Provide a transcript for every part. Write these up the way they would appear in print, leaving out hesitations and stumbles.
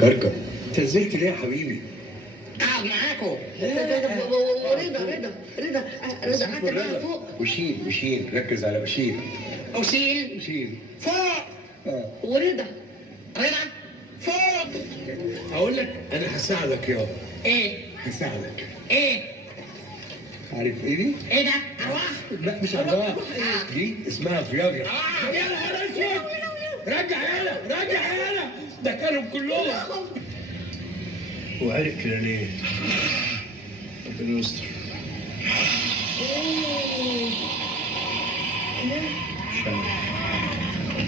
كركر انت نزلت ليه يا حبيبي؟ اقعد معاكم. رضا حتى بقى فوق. وشيل ركز على وشيل. وشيل فوق. ورضا فوق. اقول لك انا هساعدك يابا. ايه؟ هساعدك. ايه؟ عارف ايه دي؟ ايه ده؟ ارواح؟ لا مش ارواح، دي اسمها فياجرا. يا نهار اسود. رجع يالا ده كانوا كلهم. وعرف كده ليه؟ ربنا يستر.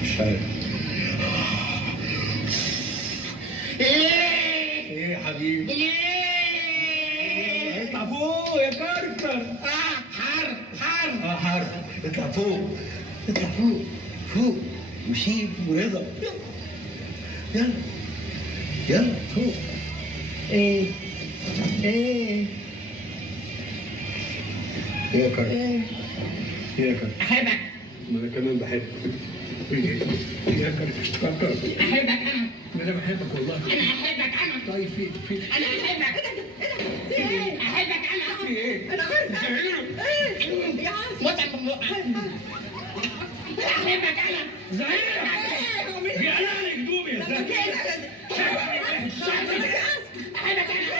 مش عارف. ايه يا حبيبي؟ ليه؟ اطلع فوق يا كركر. حر. حر. اطلع فوق فوق وشيل ورضا. يلا فوق. ايه يا كركر؟ احبك. ما انا كمان بحبك. ايه يا كركر؟ احبك انا. انا بحبك والله. انا احبك انا. طيب في انا احبك. احبك انا. في ايه؟ انا متعب احبك انا. زهيرة يا لالي هدومي يا زهيرة. احبك انا.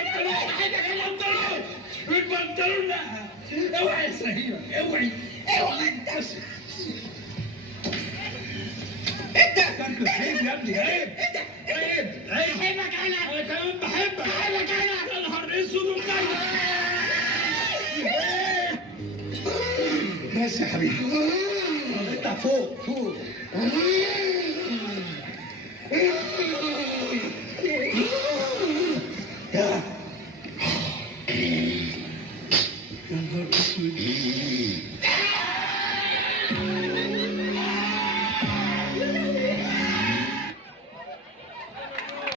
البنطلون لا. اوعي يا زهيرة اوعي انت. كركر عيب يا ابني عيب. احبك انا. انا كمان بحبك. احبك انا. يا نهار اسود ومنيل. بس يا حبيبي اطلع فوق.